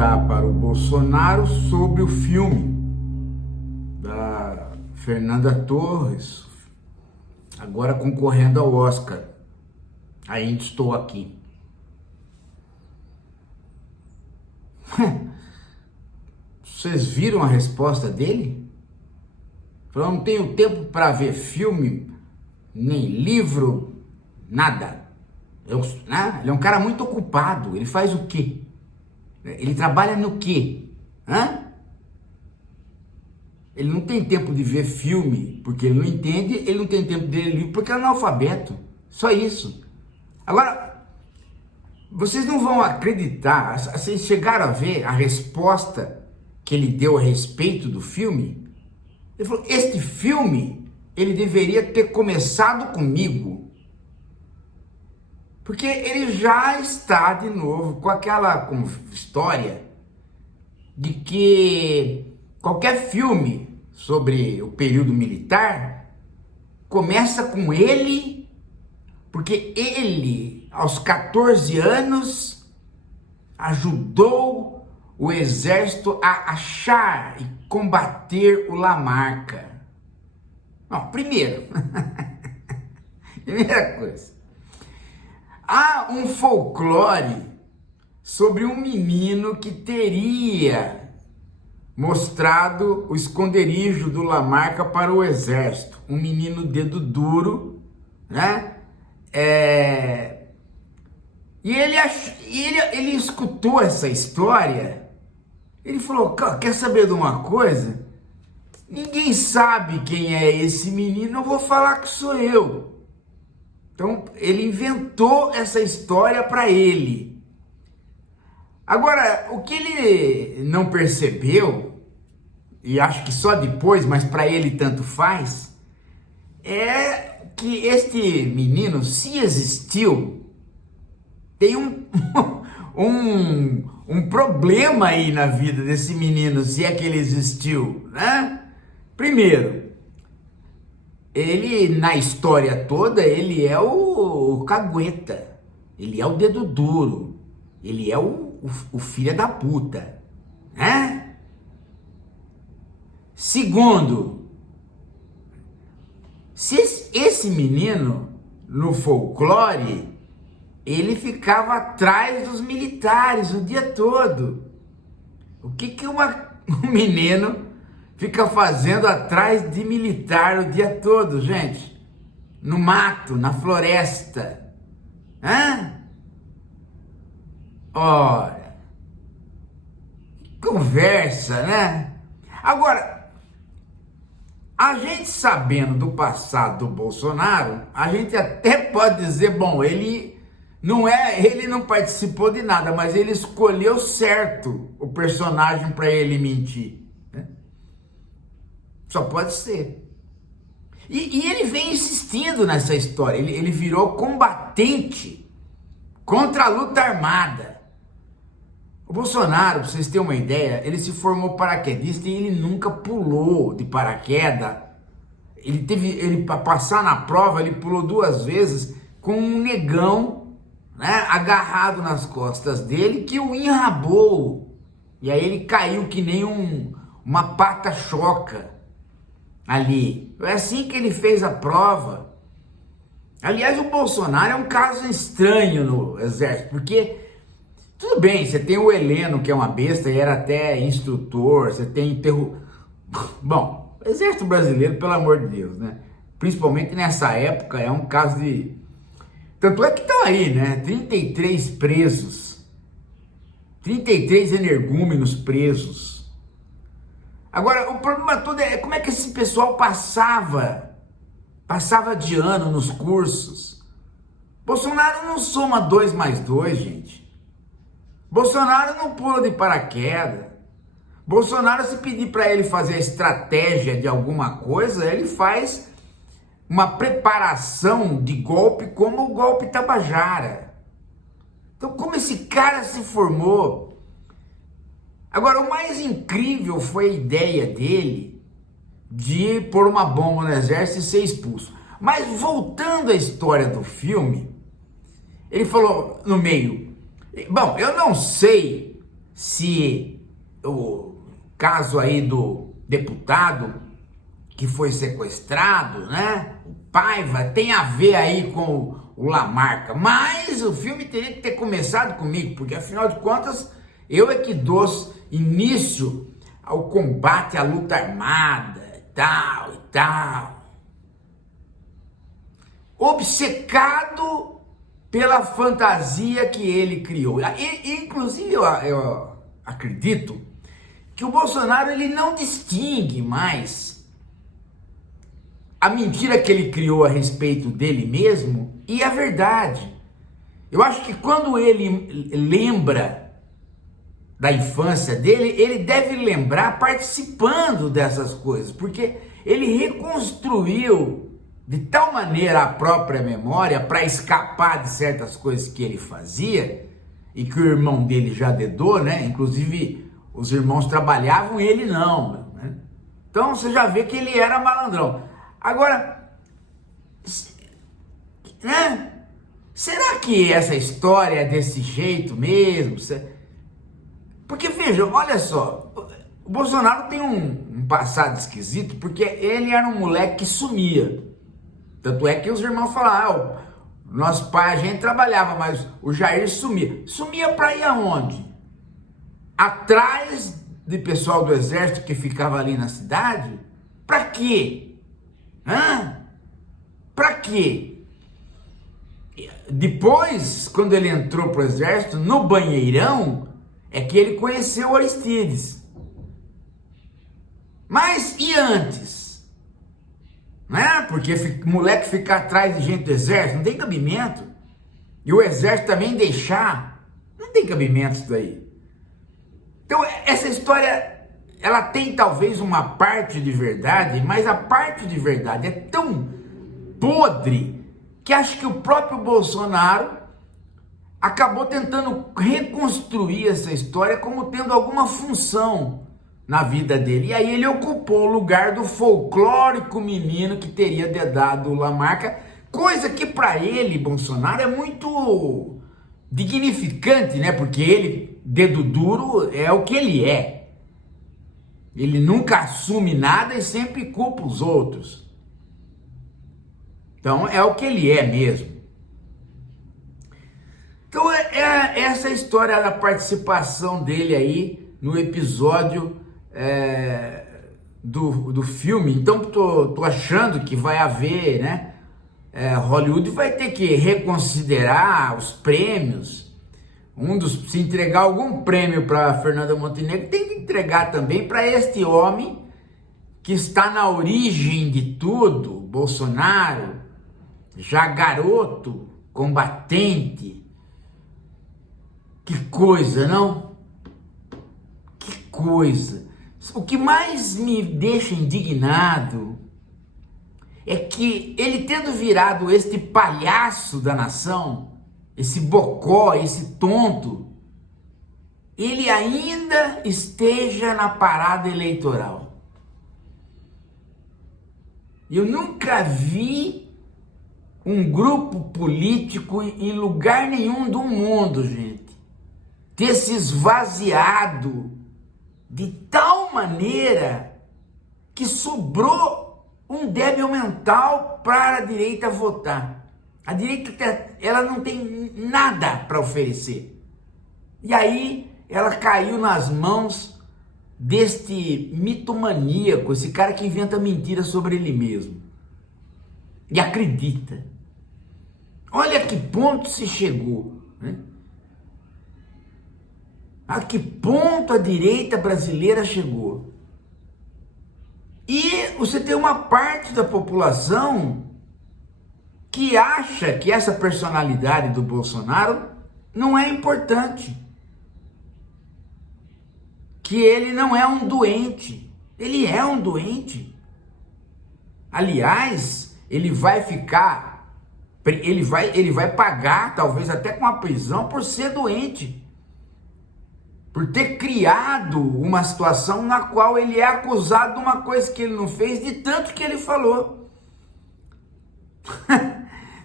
perguntar para o Bolsonaro sobre o filme da Fernanda Torres, agora concorrendo ao Oscar. Ainda estou aqui. Vocês viram a resposta dele? Falou, não tenho tempo para ver filme, nem livro, nada. Ele é um cara muito ocupado. Ele faz o quê? Ele trabalha no quê? Ele não tem tempo de ver filme porque ele não entende, ele não tem tempo de ler livro porque é analfabeto. Só isso. Agora, vocês não vão acreditar, vocês chegaram a ver a resposta que ele deu a respeito do filme? Ele falou, este filme, ele deveria ter começado comigo. Porque ele já está de novo com aquela história de que qualquer filme sobre o período militar começa com ele, porque ele, aos 14 anos, ajudou o exército a achar e combater o Lamarca. Bom, primeira coisa, há um folclore sobre um menino que teria mostrado o esconderijo do Lamarca para o exército. Um menino dedo duro, né? E ele escutou essa história, ele falou, quer saber de uma coisa? Ninguém sabe quem é esse menino, eu vou falar que sou eu. Então, ele inventou essa história para ele. Agora, o que ele não percebeu, e acho que só depois, mas para ele tanto faz, é que este menino, se existiu, tem um problema aí na vida desse menino, se é que ele existiu, né? Primeiro, ele, na história toda, ele é o cagueta, ele é o dedo duro, ele é o filho da puta, né? Segundo, se esse menino, no folclore, ele ficava atrás dos militares o dia todo. O que um menino fica fazendo atrás de militar o dia todo, gente? No mato, na floresta. Olha, conversa, né? Agora, a gente sabendo do passado do Bolsonaro, a gente até pode dizer, bom, ele não participou de nada, mas ele escolheu certo o personagem para ele mentir. Só pode ser. E ele vem insistindo nessa história. Ele virou combatente contra a luta armada. O Bolsonaro, para vocês terem uma ideia, ele se formou paraquedista e ele nunca pulou de paraquedas. Ele para passar na prova, ele pulou 2 vezes com um negão, né, agarrado nas costas dele, que o enrabou. E aí ele caiu que nem uma pata-choca. Ali, é assim que ele fez a prova. Aliás, o Bolsonaro é um caso estranho no exército, porque tudo bem, você tem o Heleno, que é uma besta e era até instrutor, você tem bom, o exército brasileiro, pelo amor de Deus, né? Principalmente nessa época, é um caso de... Tanto é que estão aí, né? 33 presos, 33 energúmenos presos. Agora, o problema todo é como é que esse pessoal passava de ano nos cursos. Bolsonaro não soma 2 mais 2, gente. Bolsonaro não pula de paraquedas. Bolsonaro, se pedir para ele fazer a estratégia de alguma coisa, ele faz uma preparação de golpe como o golpe Tabajara. Então, como esse cara se formou? Agora, o mais incrível foi a ideia dele de pôr uma bomba no exército e ser expulso. Mas voltando à história do filme, ele falou no meio, bom, eu não sei se o caso aí do deputado que foi sequestrado, né? O Paiva tem a ver aí com o Lamarca, mas o filme teria que ter começado comigo, porque afinal de contas eu é que dou início ao combate à luta armada e tal. Obcecado pela fantasia que ele criou. Inclusive eu acredito que o Bolsonaro ele não distingue mais a mentira que ele criou a respeito dele mesmo e a verdade. Eu acho que quando ele lembra da infância dele, ele deve lembrar participando dessas coisas, porque ele reconstruiu de tal maneira a própria memória para escapar de certas coisas que ele fazia e que o irmão dele já dedou, né? Inclusive os irmãos trabalhavam e ele não, né? Então você já vê que ele era malandrão. Agora, né? Será que essa história é desse jeito mesmo? Porque veja, olha só, o Bolsonaro tem um passado esquisito, porque ele era um moleque que sumia. Tanto é que os irmãos falaram, nosso pai, a gente trabalhava, mas o Jair sumia. Sumia para ir aonde? Atrás de pessoal do exército que ficava ali na cidade? Para quê? Para quê? Depois, quando ele entrou pro exército, no banheirão, é que ele conheceu Aristides. Mas e antes? Né? Porque moleque ficar atrás de gente do exército não tem cabimento. E o exército também deixar, não tem cabimento isso daí. Então essa história, ela tem talvez uma parte de verdade, mas a parte de verdade é tão podre que acho que o próprio Bolsonaro acabou tentando reconstruir essa história como tendo alguma função na vida dele. E aí ele ocupou o lugar do folclórico menino que teria dedado o Lamarca, coisa que para ele, Bolsonaro, é muito dignificante, né? Porque ele, dedo duro, é o que ele é. Ele nunca assume nada e sempre culpa os outros. Então é o que ele é mesmo. Então é essa história da participação dele aí no episódio do filme. Então tô achando que vai haver, né? Hollywood vai ter que reconsiderar os prêmios. Se entregar algum prêmio para Fernanda Montenegro, tem que entregar também para este homem que está na origem de tudo, Bolsonaro, já garoto, combatente. Que coisa, não? Que coisa. O que mais me deixa indignado é que ele, tendo virado este palhaço da nação, esse bocó, esse tonto, ele ainda esteja na parada eleitoral. Eu nunca vi um grupo político em lugar nenhum do mundo, gente, ter se esvaziado de tal maneira que sobrou um débil mental para a direita votar. A direita, ela não tem nada para oferecer. E aí ela caiu nas mãos deste mitomaníaco, esse cara que inventa mentiras sobre ele mesmo. E acredita. Olha a que ponto se chegou, né? A que ponto a direita brasileira chegou. E você tem uma parte da população que acha que essa personalidade do Bolsonaro não é importante. Que ele não é um doente. Ele é um doente. Aliás, ele vai pagar, talvez até com a prisão, por ser doente. Por ter criado uma situação na qual ele é acusado de uma coisa que ele não fez, de tanto que ele falou.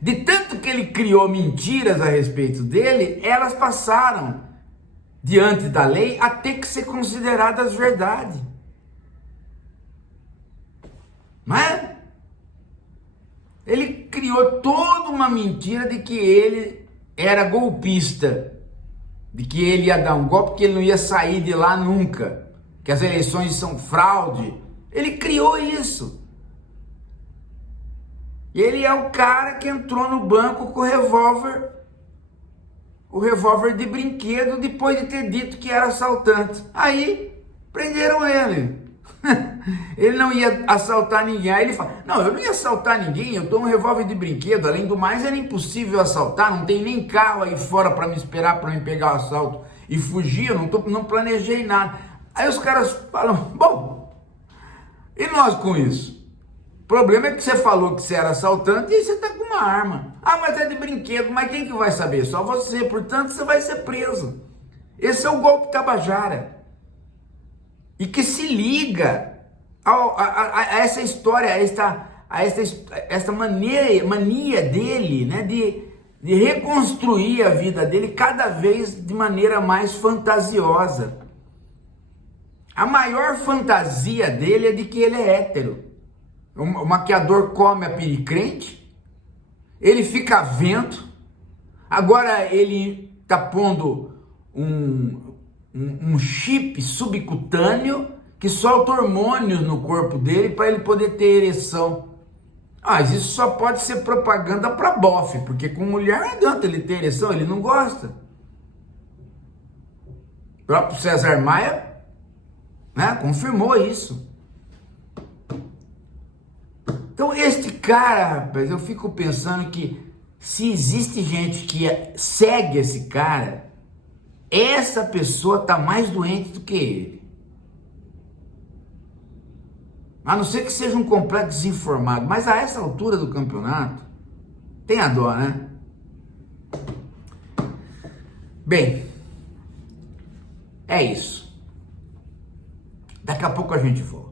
De tanto que ele criou mentiras a respeito dele, elas passaram. diante da lei a ter que ser consideradas verdade. Não é? Ele criou toda uma mentira de que ele era golpista, de que ele ia dar um golpe, que ele não ia sair de lá nunca, que as eleições são fraude. Ele criou isso. E ele é o cara que entrou no banco com o revólver de brinquedo, depois de ter dito que era assaltante. Aí prenderam ele. Ele não ia assaltar ninguém. Aí ele fala: não, eu não ia assaltar ninguém, eu dou um revólver de brinquedo. Além do mais, era impossível assaltar, não tem nem carro aí fora para me esperar, para me pegar o assalto e fugir, eu não planejei nada. Aí os caras falam: bom, e nós com isso? O problema é que você falou que você era assaltante e você tá com uma arma. Ah, mas é de brinquedo, mas quem que vai saber? Só você, portanto você vai ser preso. Esse é o golpe Tabajara. E que se liga a essa história, a esta mania dele, né, de reconstruir a vida dele cada vez de maneira mais fantasiosa. A maior fantasia dele é de que ele é hétero. O maquiador come a piricrente, ele fica vento, agora ele está pondo um chip subcutâneo que solta hormônios no corpo dele para ele poder ter ereção. Mas isso só pode ser propaganda para bofe, porque com mulher não adianta ele ter ereção, ele não gosta. O próprio César Maia, né, confirmou isso. Então este cara, rapaz, eu fico pensando que se existe gente que segue esse cara, essa pessoa está mais doente do que ele. A não ser que seja um completo desinformado, mas a essa altura do campeonato, tem a dó, né? Bem, é isso. Daqui a pouco a gente volta.